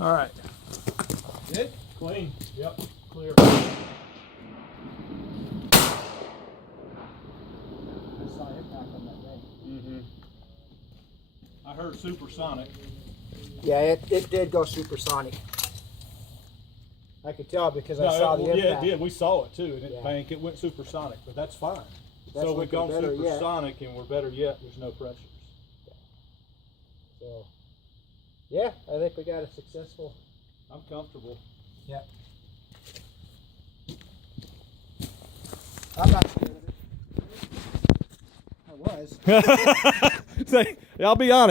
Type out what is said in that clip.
All right. Good? Clean. Yep, clear. I saw impact on that thing. Mm-hmm. I heard supersonic. Yeah, it did go supersonic. I could tell because I saw the impact. Yeah, it did. We saw it too, and it Yeah. banked. It went supersonic, but that's fine. That's So we've gone looking better yet. supersonic, and we're better yet. There's no pressures. So, yeah, I think we got a successful. I'm comfortable. Yeah. I'm not scared of it. I was. Say, I'll be honest.